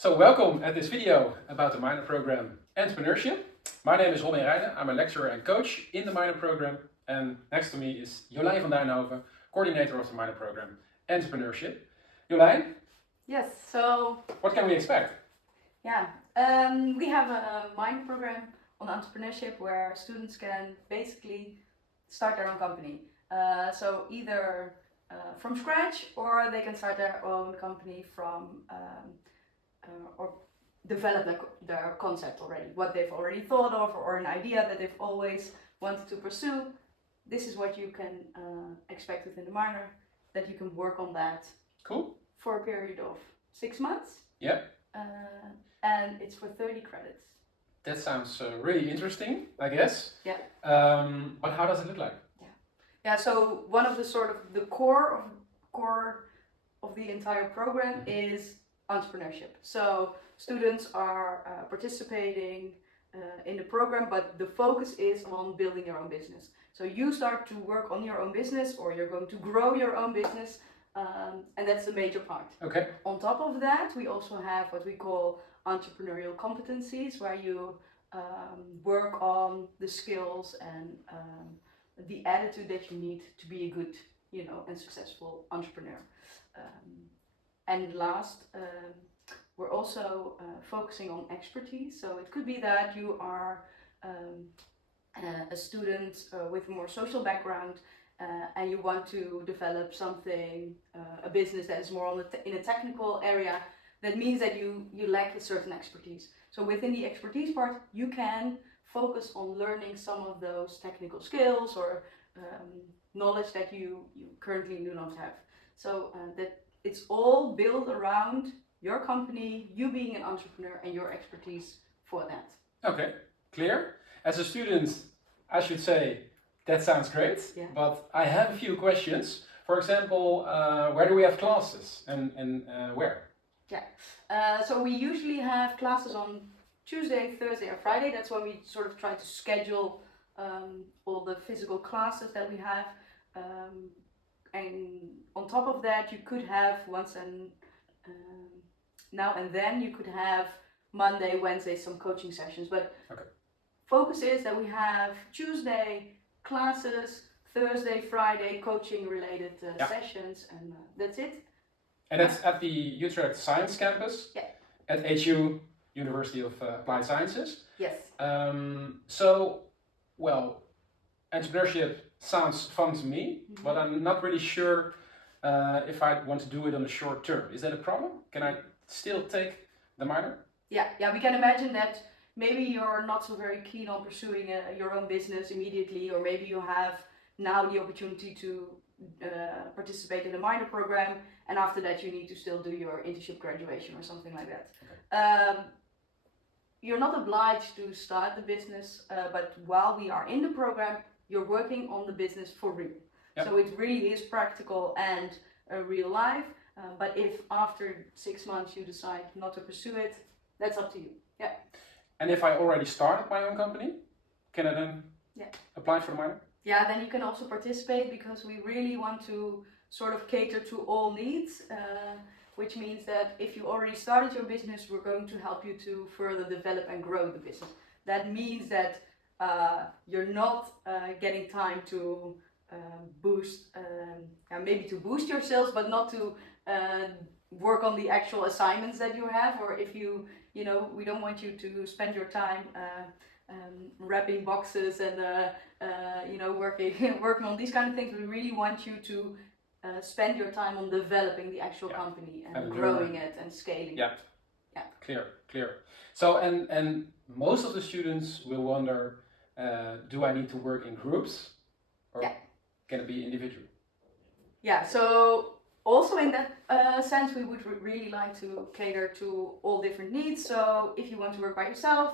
So welcome at this video about the minor program Entrepreneurship. My name is Robin Rijden. I'm a lecturer and coach in the minor program. And next to me is Jolijn van Duinhoven, coordinator of the minor program Entrepreneurship. Jolijn? Yes, so what can we expect? Yeah, we have a minor program on entrepreneurship where students can basically start their own company. So either from scratch, or they can start their own company from or develop their concept already, what they've already thought of, or an idea that they've always wanted to pursue. This is what you can expect within the minor, that you can work on that. Cool. For a period of 6 months. Yeah. And it's for 30 credits. That sounds really interesting, I guess. Yeah. But how does it look like? Yeah. So one of the core of the entire program is entrepreneurship. So students are participating in the program, but the focus is on building your own business. So you start to work on your own business, or you're going to grow your own business, and that's the major part. Okay. On top of that, we also have what we call Entrepreneurial Competencies, where you work on the skills and the attitude that you need to be a good, and successful entrepreneur. And last, we're also focusing on expertise. So it could be that you are a student with a more social background, and you want to develop something, a business that is more in a technical area. That means that you lack a certain expertise. So within the expertise part, you can focus on learning some of those technical skills or knowledge that you currently do not have. So that it's all built around your company, you being an entrepreneur, and your expertise for that. Okay, clear. As a student, I should say, that sounds great, yeah. But I have a few questions. For example, where do we have classes and where? Yeah, so we usually have classes on Tuesday, Thursday, or Friday. That's when we sort of try to schedule all the physical classes that we have. And on top of that, you could have now and then you could have Monday, Wednesday, some coaching sessions. But okay. Focus is that we have Tuesday classes, Thursday, Friday coaching related sessions, and that's it. And that's at the Utrecht Science Campus? Yeah. At HU, University of Applied Sciences? Yes. Well, entrepreneurship sounds fun to me, but I'm not really sure if I want to do it on the short term. Is that a problem? Can I still take the minor? Yeah, we can imagine that maybe you're not so very keen on pursuing your own business immediately, or maybe you have now the opportunity to participate in a minor program, and after that you need to still do your internship graduation or something like that. Okay. You're not obliged to start the business, but while we are in the program, you're working on the business for real. Yep. So it really is practical and real life, but if after 6 months you decide not to pursue it, that's up to you. Yeah. And if I already started my own company, can I then apply for the minor? Yeah, then you can also participate, because we really want to sort of cater to all needs, which means that if you already started your business, we're going to help you to further develop and grow the business. That means that you're not getting time to maybe to boost your sales, but not to work on the actual assignments that you have, or if we don't want you to spend your time wrapping boxes and working on these kind of things. We really want you to spend your time on developing the actual company and growing it and scaling it. Yeah. Clear. So and most of the students will wonder, do I need to work in groups, or can it be individual? Yeah, so also in that sense, we would really like to cater to all different needs. So if you want to work by yourself,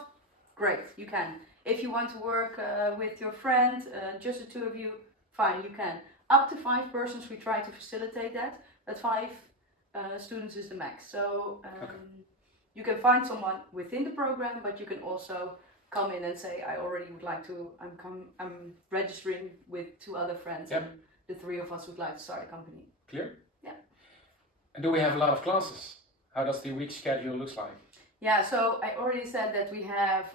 great, you can. If you want to work with your friend, just the two of you, fine, you can. Up to 5 persons, we try to facilitate that, but 5 students is the max. So you can find someone within the program, but you can also come in and say, I already would like to, I'm registering with 2 other friends, and the 3 of us would like to start a company. Clear? Yeah. And do we have a lot of classes? how does the week schedule looks like? Yeah, so I already said that we have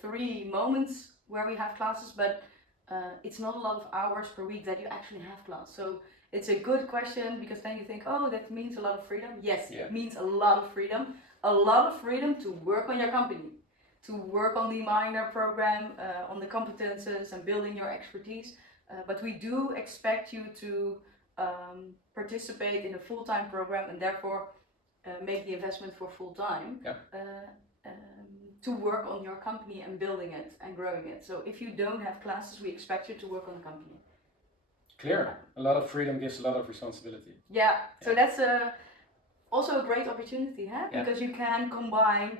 3 moments where we have classes, but it's not a lot of hours per week that you actually have class. So it's a good question, because then you think, oh, that means a lot of freedom. Yes, Yeah. it means a lot of freedom. A lot of freedom to work on your company, to work on the minor program, on the competences and building your expertise. But we do expect you to participate in a full-time program, and therefore make the investment for full-time. Yeah. To work on your company and building it and growing it. So if you don't have classes, we expect you to work on the company. Clear. A lot of freedom gives a lot of responsibility. Yeah, so that's also a great opportunity, huh? Yeah. Because you can combine,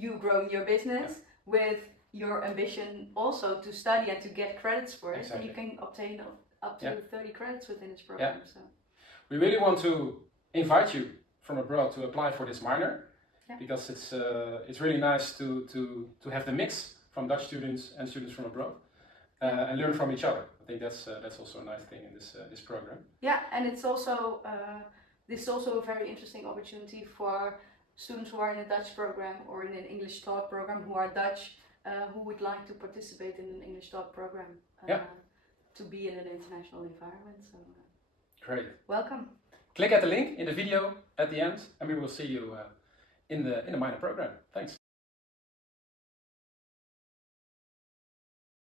you growing your business with your ambition also to study and to get credits for it. Exactly. And you can obtain up to 30 credits within this program. So we really want to invite you from abroad to apply for this minor, because it's really nice to have the mix from Dutch students and students from abroad, and learn from each other. I think that's also a nice thing in this program. Yeah, and it's also this is also a very interesting opportunity for students who are in a Dutch program or in an English taught program who are Dutch, who would like to participate in an English taught program, to be in an international environment. So great. Welcome. Click at the link in the video at the end, and we will see you in the minor program. Thanks.